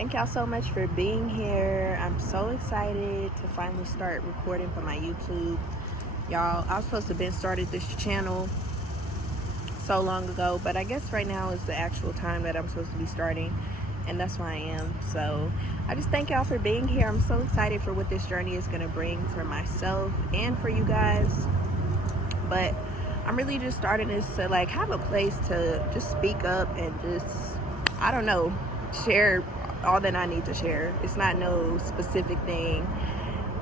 Thank y'all so much for being here. I'm so excited to finally start recording for my YouTube. Y'all, I was supposed to have been started this channel so long ago, but I guess right now is the actual time that I'm supposed to be starting, and that's why I am. So I just thank y'all for being here. I'm so excited for what this journey is going to bring for myself and for you guys. But I'm really just starting this to like have a place to just speak up and just, I don't know, share all that I need to share. It's not no specific thing.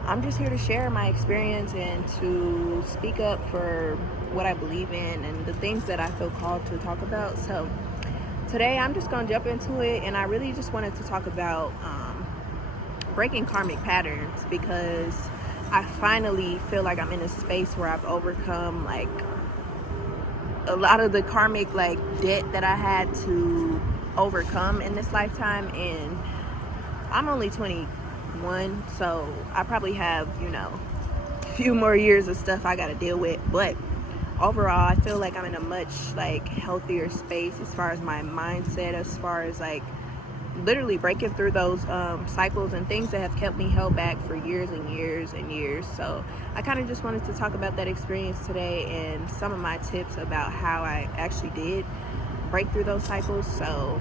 I'm just here to share my experience and to speak up for what I believe in and the things that I feel called to talk about. So today I'm just gonna jump into it, and I really just wanted to talk about breaking karmic patterns, because I finally feel like I'm in a space where I've overcome like a lot of the karmic like debt that I had to overcome in this lifetime. And I'm only 21, so I probably have, a few more years of stuff I got to deal with. But overall, I feel like I'm in a much like healthier space as far as my mindset, as far as like literally breaking through those cycles and things that have kept me held back for years and years and years. So I kind of just wanted to talk about that experience today and some of my tips about how I actually did break through those cycles. So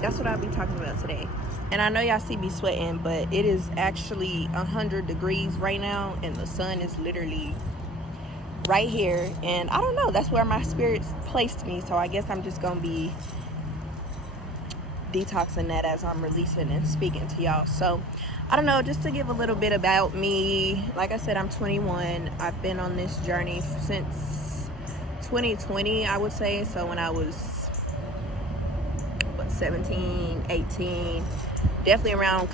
that's what I'll be talking about today. And I know y'all see me sweating, but it is actually 100 degrees right now, and the sun is literally right here. And I don't know, that's where my spirit's placed me. So I guess I'm just gonna be detoxing that as I'm releasing and speaking to y'all. So I don't know, just to give a little bit about me. Like I said, I'm 21. I've been on this journey since 2020, I would say. So when I was 17, 18, definitely around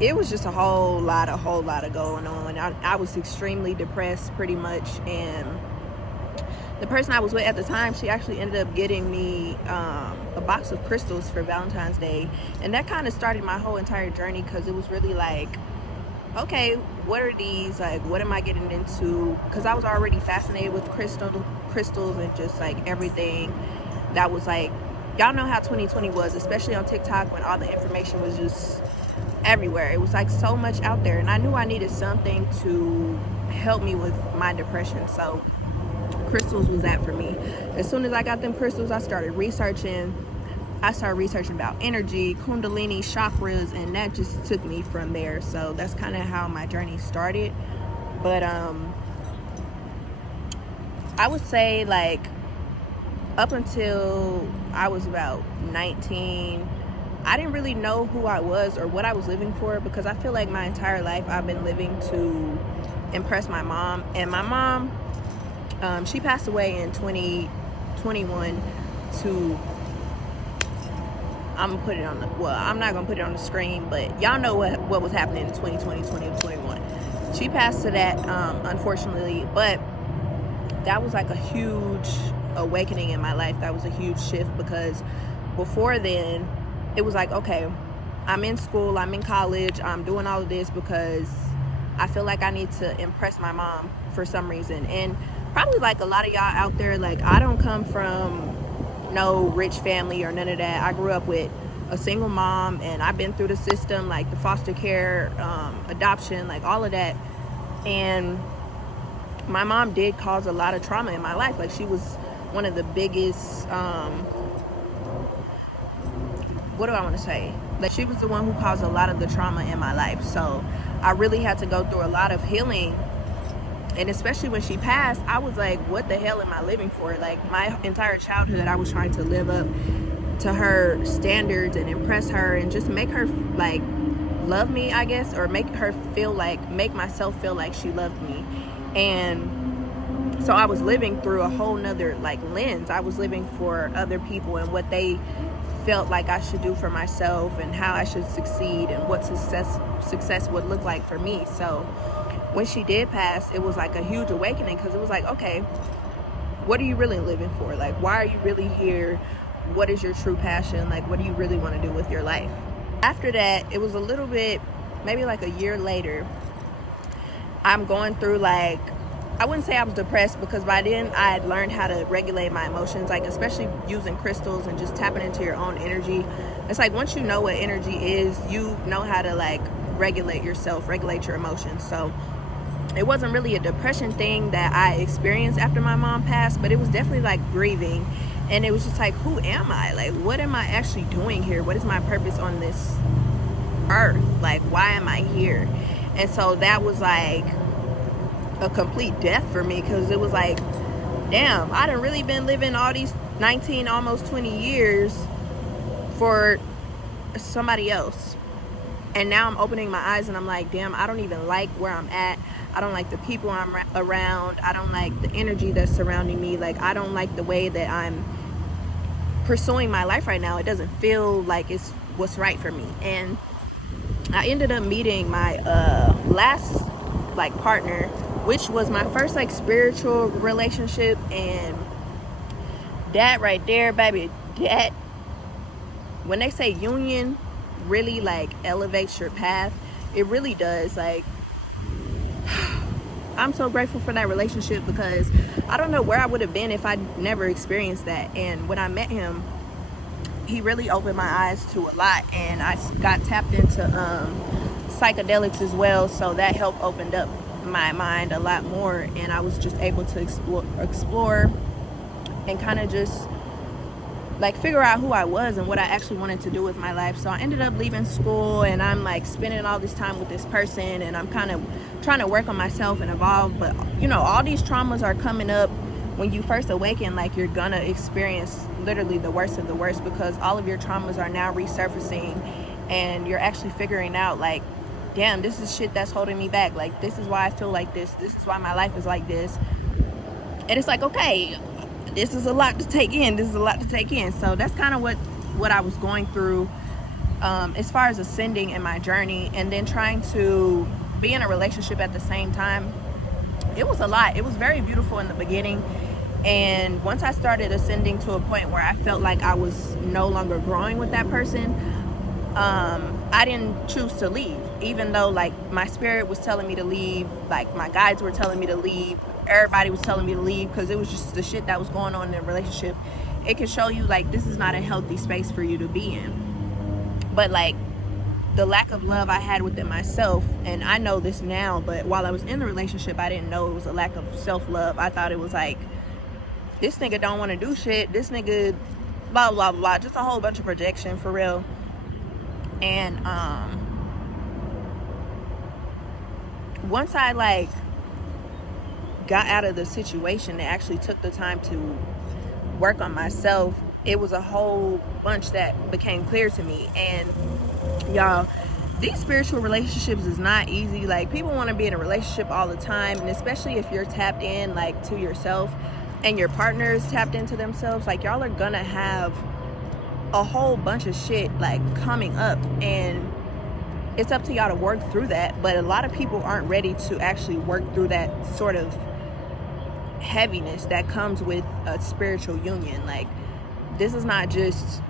it was just a whole lot of going on. I was extremely depressed pretty much, and the person I was with at the time, she actually ended up getting me a box of crystals for Valentine's Day. And that kind of started my whole entire journey, because it was really like, okay, what are these? Like, what am I getting into? Because I was already fascinated with crystals and just like everything that was like, y'all know how 2020 was, especially on TikTok, when all the information was just everywhere. It was like so much out there, and I knew I needed something to help me with my depression. So crystals was that for me. As soon as I got them crystals, I started researching about energy, kundalini, chakras, and that just took me from there. So that's kind of how my journey started. But I would say like up until I was about 19, I didn't really know who I was or what I was living for, because I feel like my entire life I've been living to impress my mom. And my mom, she passed away in 2021 to, I'm not gonna put it on the screen, but y'all know what was happening in 2020, 2021. She passed to that, unfortunately, but that was like a huge awakening in my life. That was a huge shift, because before then it was like, okay, I'm in school, I'm in college, I'm doing all of this because I feel like I need to impress my mom for some reason. And probably like a lot of y'all out there, like I don't come from no rich family or none of that. I grew up with a single mom, and I've been through the system, like the foster care, adoption, like all of that. And my mom did cause a lot of trauma in my life. Like she was one of the biggest, what do I want to say? Like she was the one who caused a lot of the trauma in my life. So I really had to go through a lot of healing. And especially when she passed, I was like, what the hell am I living for? Like my entire childhood, I was trying to live up to her standards and impress her and just make her like love me, I guess, or make myself feel like she loved me. And so I was living through a whole nother like lens. I was living for other people and what they felt like I should do for myself and how I should succeed and what success would look like for me. So when she did pass, it was like a huge awakening, because it was like, okay, what are you really living for? Like, why are you really here? What is your true passion? Like, what do you really want to do with your life? After that, it was a little bit, maybe like a year later, I'm going through like, I wouldn't say I was depressed, because by then I had learned how to regulate my emotions, like especially using crystals and just tapping into your own energy. it's like once you know what energy is, you know how to like regulate yourself, regulate your emotions. So it wasn't really a depression thing that I experienced after my mom passed, but it was definitely like grieving. And it was just like, who am I? Like, what am I actually doing here? What is my purpose on this earth? Like, why am I here? And so that was like a complete death for me, because it was like, damn, I done really been living all these 19, almost 20 years for somebody else. And now I'm opening my eyes and I'm like, damn, I don't even like where I'm at. I don't like the people I'm around. I don't like the energy that's surrounding me. Like, I don't like the way that I'm pursuing my life right now. It doesn't feel like it's what's right for me. And I ended up meeting my last like partner, which was my first like spiritual relationship. And that right there, baby, that, when they say union really like elevates your path, it really does. Like, I'm so grateful for that relationship, because I don't know where I would have been if I never experienced that. And when I met him, he really opened my eyes to a lot, and I got tapped into psychedelics as well, so that helped opened up my mind a lot more, and I was just able to explore and kind of just like figure out who I was and what I actually wanted to do with my life. So I ended up leaving school, and I'm like spending all this time with this person, and I'm kind of trying to work on myself and evolve. But you know, all these traumas are coming up when you first awaken. Like, you're gonna experience literally the worst of the worst, because all of your traumas are now resurfacing, and you're actually figuring out like, damn, this is shit that's holding me back. Like, this is why I feel like this is why my life is like this. And it's like, okay, this is a lot to take in. So that's kind of what I was going through as far as ascending in my journey, and then trying to be in a relationship at the same time. It was a lot. It was very beautiful in the beginning, and once I started ascending to a point where I felt like I was no longer growing with that person, I didn't choose to leave, even though like my spirit was telling me to leave, like my guides were telling me to leave, everybody was telling me to leave, because it was just the shit that was going on in the relationship. It can show you like this is not a healthy space for you to be in. But like the lack of love I had within myself, and I know this now, but while I was in the relationship, I didn't know it was a lack of self-love. I thought it was like, this nigga don't want to do shit, this nigga blah blah blah, just a whole bunch of projection for real. And once I like got out of the situation and actually took the time to work on myself, it was a whole bunch that became clear to me. And y'all, these spiritual relationships is not easy. Like, people want to be in a relationship all the time, and especially if you're tapped in like to yourself and your partner is tapped into themselves, like y'all are gonna have a whole bunch of shit like coming up, and it's up to y'all to work through that. But a lot of people aren't ready to actually work through that sort of heaviness that comes with a spiritual union. Like, this is not just,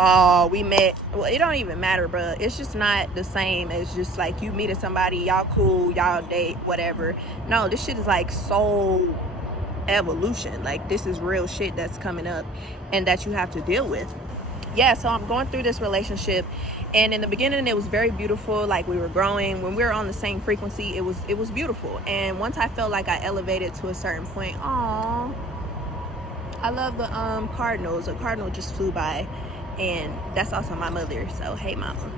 oh, we met. Well, it don't even matter, bro. It's just not the same as just like you meeting somebody, y'all cool, y'all date, whatever. No, this shit is like soul evolution. Like, this is real shit that's coming up and that you have to deal with. Yeah, so I'm going through this relationship, and in the beginning it was very beautiful. Like, we were growing. When we were on the same frequency, it was beautiful. And once I felt like I elevated to a certain point, aww, I love the cardinals. A cardinal just flew by, and that's also my mother, so hey mama.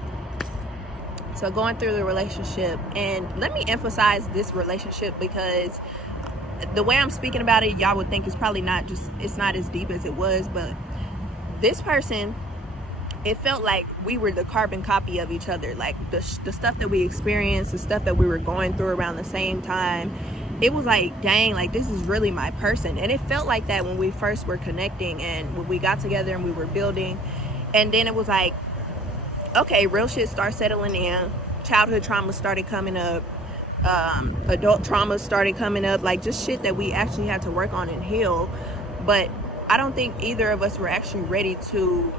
So going through the relationship, and let me emphasize this relationship, because the way I'm speaking about it, y'all would think it's probably not just, it's not as deep as it was. But this person, it felt like we were the carbon copy of each other. Like the stuff that we experienced, the stuff that we were going through around the same time, it was like, dang, like this is really my person. And it felt like that when we first were connecting and when we got together and we were building. And then it was like, okay, real shit started settling in. Childhood trauma started coming up. Adult trauma started coming up, like just shit that we actually had to work on and heal. But I don't think either of us were actually ready to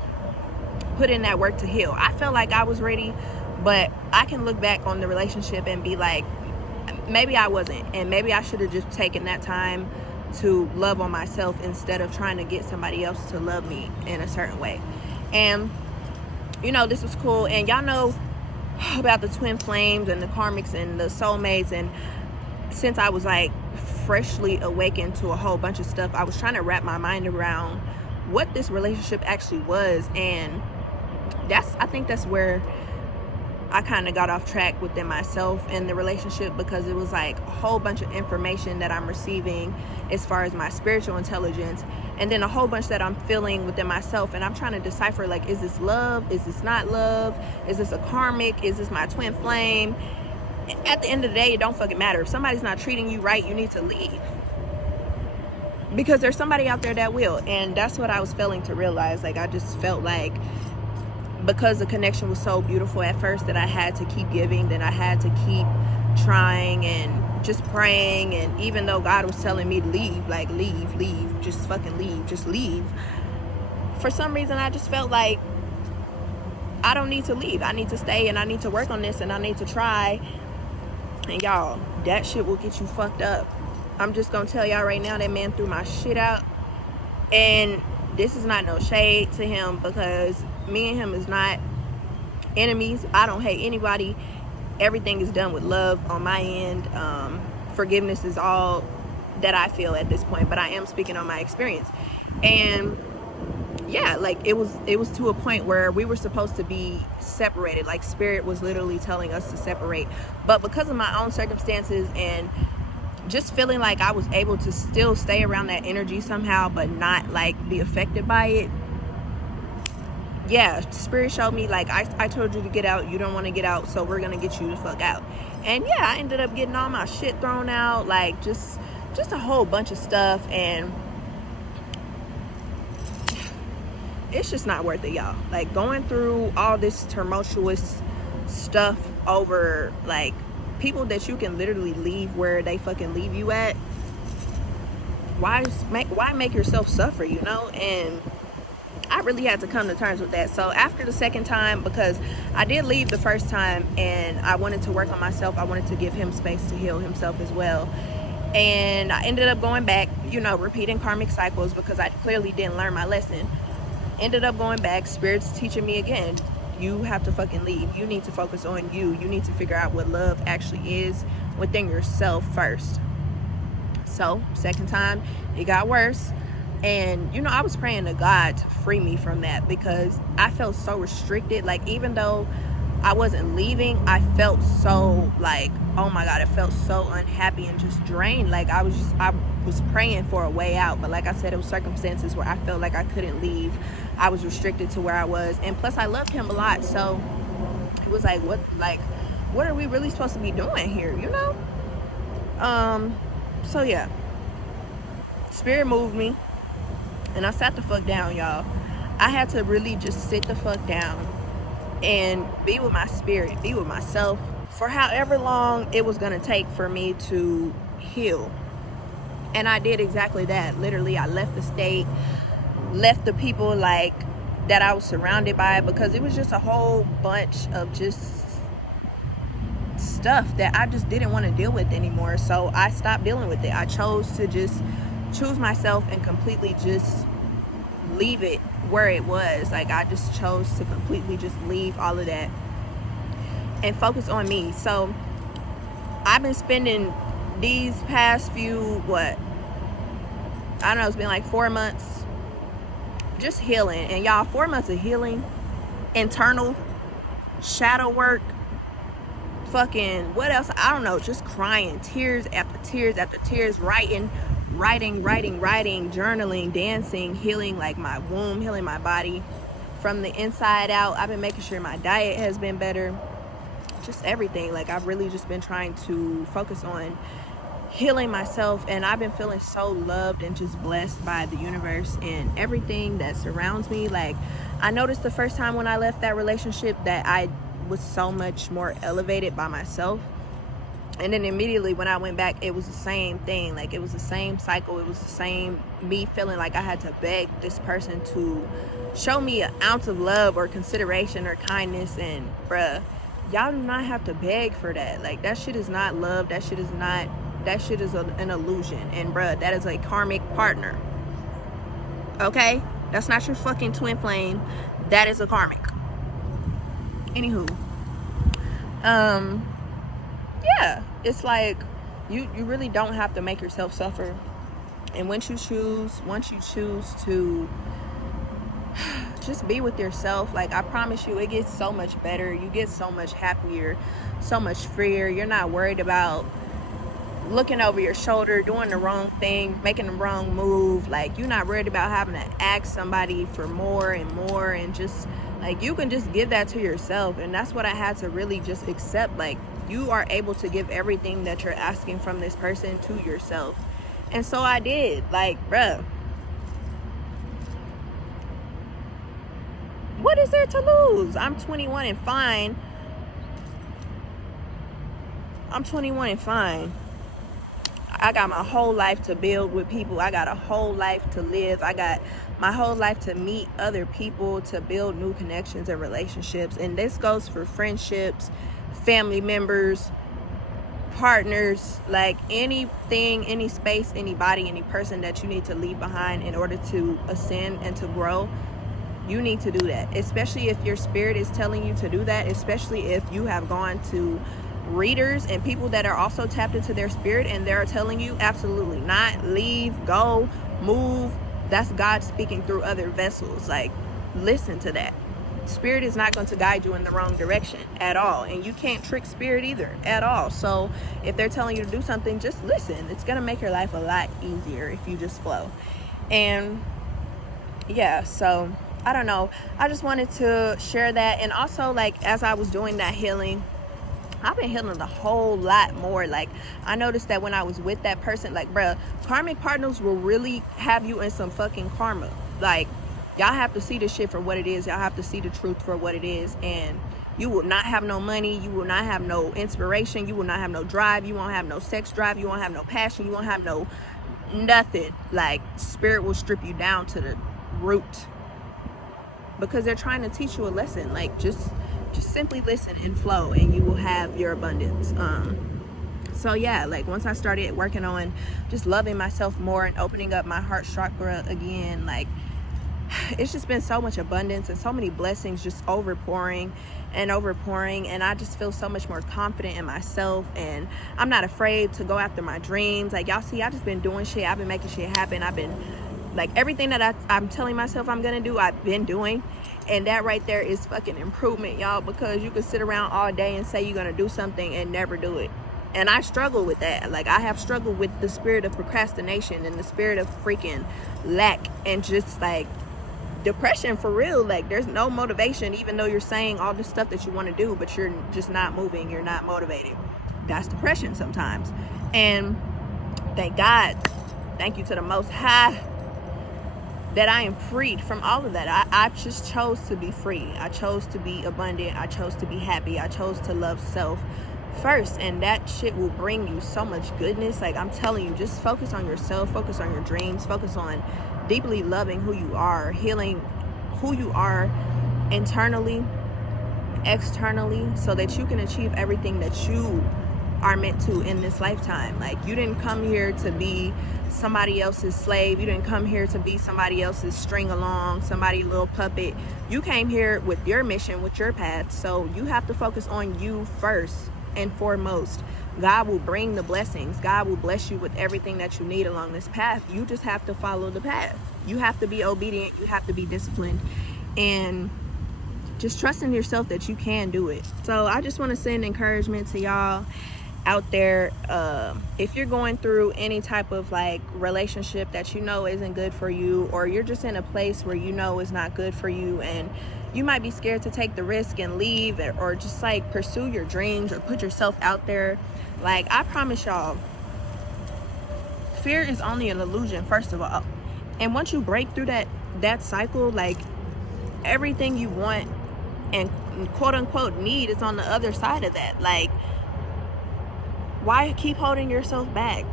put in that work to heal. I felt like I was ready, but I can look back on the relationship and be like, maybe I wasn't, and maybe I should have just taken that time to love on myself instead of trying to get somebody else to love me in a certain way. And you know, this was cool. And y'all know about the twin flames and the karmics and the soulmates. And since I was like freshly awakened to a whole bunch of stuff, I was trying to wrap my mind around what this relationship actually was. And I think that's where I kind of got off track within myself and the relationship, because it was like a whole bunch of information that I'm receiving as far as my spiritual intelligence, and then a whole bunch that I'm feeling within myself, and I'm trying to decipher, like, is this love? Is this not love? Is this a karmic? Is this my twin flame? At the end of the day, it don't fucking matter. If somebody's not treating you right, you need to leave, because there's somebody out there that will. And that's what I was failing to realize. Like, I just felt like, because the connection was so beautiful at first, that I had to keep giving, that I had to keep trying and just praying. And even though God was telling me to leave, like, leave, just fucking leave, just leave, for some reason I just felt like I don't need to leave. I need to stay, and I need to work on this, and I need to try. And y'all, that shit will get you fucked up. I'm just gonna tell y'all right now, that man threw my shit out. And this is not no shade to him, because me and him is not enemies. I don't hate anybody. Everything is done with love on my end. Forgiveness is all that I feel at this point, but I am speaking on my experience. And yeah, like, it was to a point where we were supposed to be separated. Like, spirit was literally telling us to separate, but because of my own circumstances and just feeling like I was able to still stay around that energy somehow, but not like be affected by it. Yeah, spirit showed me, like, I told you to get out, you don't want to get out, so we're gonna get you the fuck out. And yeah, I ended up getting all my shit thrown out, like, just a whole bunch of stuff. And it's just not worth it, y'all. Like, going through all this tumultuous stuff over, like, people that you can literally leave where they fucking leave you at. Why make yourself suffer, you know? And I really had to come to terms with that. So after the second time, because I did leave the first time and I wanted to work on myself, I wanted to give him space to heal himself as well. And I ended up going back, you know, repeating karmic cycles, because I clearly didn't learn my lesson. Ended up going back, spirits teaching me again, you have to fucking leave. You need to focus on you. You need to figure out what love actually is within yourself first. So second time, it got worse. And you know, I was praying to God to free me from that, because I felt so restricted. Like, even though I wasn't leaving, I felt so, like, oh my God, I felt so unhappy and just drained. Like, I was praying for a way out, but like I said, it was circumstances where I felt like I couldn't leave. I was restricted to where I was, and plus I loved him a lot. So it was like, what are we really supposed to be doing here, you know? So yeah, spirit moved me, and I sat the fuck down, y'all. I had to really just sit the fuck down and be with my spirit, be with myself, for however long it was gonna take for me to heal. And I did exactly that. Literally, I left the state, left the people, like, that I was surrounded by, because it was just a whole bunch of just stuff that I just didn't want to deal with anymore. So I stopped dealing with it. I chose to just choose myself and completely just leave it where it was. Like, I just chose to completely just leave all of that and focus on me. So I've been spending these past few, I don't know, it's been like 4 months just healing. And y'all, 4 months of healing, internal shadow work, fucking, what else, I don't know, just crying, tears after tears after tears, writing, journaling, dancing, healing, like, my womb, healing my body from the inside out. I've been making sure my diet has been better, just everything. Like, I've really just been trying to focus on healing myself, and I've been feeling so loved and just blessed by the universe and everything that surrounds me. Like, I noticed the first time when I left that relationship that I was so much more elevated by myself, and then immediately when I went back, it was the same thing. Like, it was the same cycle. It was the same, me feeling like I had to beg this person to show me an ounce of love or consideration or kindness. And bruh, y'all do not have to beg for that. Like, that shit is not love. That shit is an illusion. And bruh, that is a karmic partner. Okay? That's not your fucking twin flame. That is a karmic. Anywho, yeah, it's like you really don't have to make yourself suffer. And once you choose to just be with yourself, like, I promise you, it gets so much better. You get so much happier, so much freer. You're not worried about looking over your shoulder, doing the wrong thing, making the wrong move. Like, you're not worried about having to ask somebody for more and more, and just like, you can just give that to yourself. And that's what I had to really just accept. Like, you are able to give everything that you're asking from this person to yourself. And so I did. Like, bruh, what is there to lose? I'm 21 and fine. I'm 21 and fine. I got my whole life to build with people. I got a whole life to live. I got my whole life to meet other people, to build new connections and relationships. And this goes for friendships, family members, partners, like anything, any space, anybody, any person that you need to leave behind in order to ascend and to grow. You need to do that, especially if your spirit is telling you to do that, especially if you have gone to readers and people that are also tapped into their spirit and they're telling you absolutely not, leave, go, move. That's God speaking through other vessels. Like, listen to that. Spirit is not going to guide you in the wrong direction at all, and you can't trick spirit either at all. So if they're telling you to do something, just listen. It's going to make your life a lot easier if you just flow. And yeah, so I don't know, I just wanted to share that. And also, like, as I was doing that healing, I've been healing a whole lot more. Like, I noticed that when I was with that person, like, bruh, karmic partners will really have you in some fucking karma. Like, y'all have to see the shit for what it is. Y'all have to see the truth for what it is. And you will not have no money. You will not have no inspiration. You will not have no drive. You won't have no sex drive. You won't have no passion. You won't have no nothing. Like, spirit will strip you down to the root, because they're trying to teach you a lesson. Like, just simply listen and flow, and you will have your abundance. So yeah, like, once I started working on just loving myself more and opening up my heart chakra again, like, it's just been so much abundance and so many blessings just overpouring, and I just feel so much more confident in myself, and I'm not afraid to go after my dreams. Like, y'all see, I've just been doing shit. I've been making shit happen. I've been, like, everything that I'm telling myself I'm gonna do, I've been doing. And that right there is fucking improvement, y'all, because you can sit around all day and say you're gonna do something and never do it. And I struggle with that. Like, I have struggled with the spirit of procrastination and the spirit of freaking lack and just, like, depression for real. Like, there's no motivation, even though you're saying all the stuff that you want to do, but you're just not moving. You're not motivated. That's depression sometimes. And thank God, thank you to the Most High, that I am freed from all of that. I just chose to be free. I chose to be abundant. I chose to be happy. I chose to love self first, and that shit will bring you so much goodness. Like, I'm telling you, just focus on yourself, focus on your dreams, focus on deeply loving who you are, healing who you are internally, externally, so that you can achieve everything that you are meant to in this lifetime. Like, you didn't come here to be somebody else's slave. You didn't come here to be somebody else's string along, somebody's little puppet. You came here with your mission, with your path. So you have to focus on you first and foremost. God will bring the blessings. God will bless you with everything that you need along this path. You just have to follow the path. You have to be obedient. You have to be disciplined, and just trust in yourself that you can do it. So I just want to send encouragement to y'all out there. If you're going through any type of, like, relationship that you know isn't good for you, or you're just in a place where you know is not good for you, and you might be scared to take the risk and leave, or just, like, pursue your dreams or put yourself out there, like, I promise y'all, fear is only an illusion, first of all. And once you break through that cycle, like, everything you want and quote unquote need is on the other side of that. Like, why keep holding yourself back?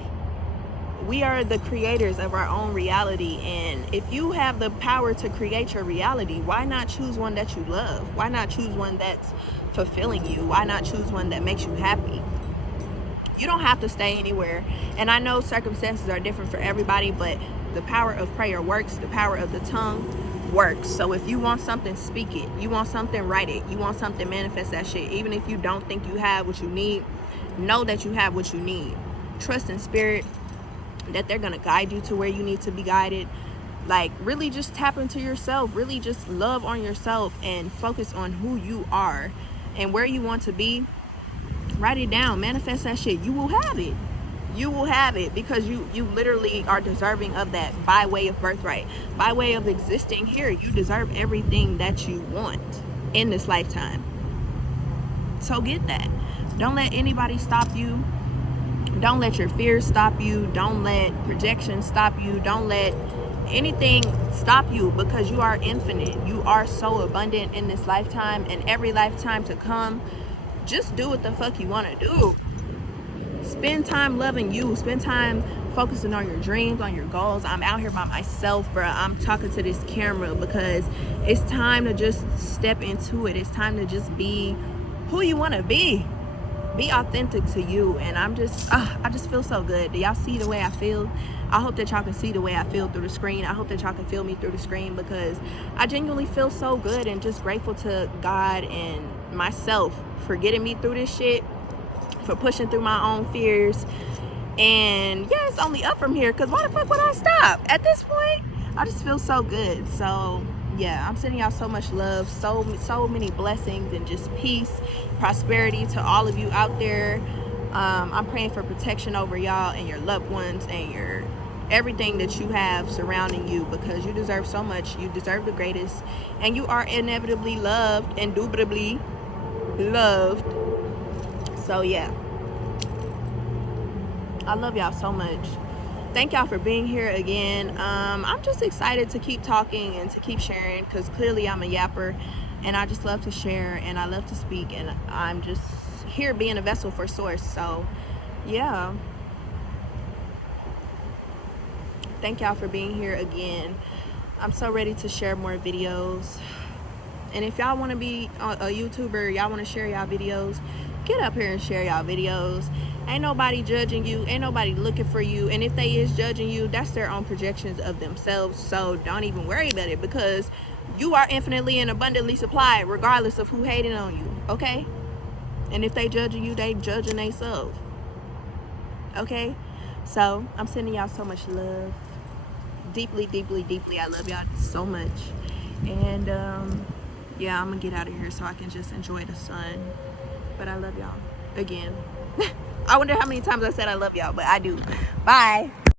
We are the creators of our own reality, and if you have the power to create your reality, why not choose one that you love? Why not choose one that's fulfilling you? Why not choose one that makes you happy? You don't have to stay anywhere. And I know circumstances are different for everybody, but the power of prayer works. The power of the tongue works. So if you want something, speak it. You want something, write it. You want something, manifest that shit. Even if you don't think you have what you need, know that you have what you need. Trust in spirit that they're gonna guide you to where you need to be guided. Like, really just tap into yourself. Really just love on yourself and focus on who you are and where you want to be. Write it down, manifest that shit. You will have it. You will have it, because you literally are deserving of that by way of birthright, by way of existing here. You deserve everything that you want in this lifetime. So get that. Don't let anybody stop you. Don't let your fears stop you. Don't let projections stop you. Don't let anything stop you, because you are infinite. You are so abundant in this lifetime and every lifetime to come. Just do what the fuck you want to do. Spend time loving you. Spend time focusing on your dreams, on your goals. I'm out here by myself, bro. I'm talking to this camera because it's time to just step into it. It's time to just be who you want to be. Be authentic to you. And I just feel so good. Do y'all see the way I feel? I hope that y'all can see the way I feel through the screen. I hope that y'all can feel me through the screen, because I genuinely feel so good and just grateful to God and myself for getting me through this shit, for pushing through my own fears. And yeah, it's only up from here, because why the fuck would I stop at this point? I just feel so good. So yeah, I'm sending y'all so much love, so many blessings, and just peace, prosperity to all of you out there. I'm praying for protection over y'all and your loved ones and your everything that you have surrounding you, because you deserve so much. You deserve the greatest, and you are inevitably loved, indubitably loved. So yeah, I love y'all so much. Thank y'all for being here again. I'm just excited to keep talking and to keep sharing, because clearly I'm a yapper and I just love to share and I love to speak, and I'm just here being a vessel for source. So yeah, thank y'all for being here again. I'm so ready to share more videos. And if y'all want to be a YouTuber, y'all want to share y'all videos, get up here and share y'all videos. Ain't nobody judging you. Ain't nobody looking for you. And if they is judging you, that's their own projections of themselves. So don't even worry about it, because you are infinitely and abundantly supplied, regardless of who hating on you. Okay? And if they judging you, they judging themselves. Okay? So I'm sending y'all so much love. Deeply, deeply, deeply. I love y'all so much. And yeah, I'm gonna get out of here so I can just enjoy the sun. But I love y'all again. I wonder how many times I said I love y'all, but I do. Bye.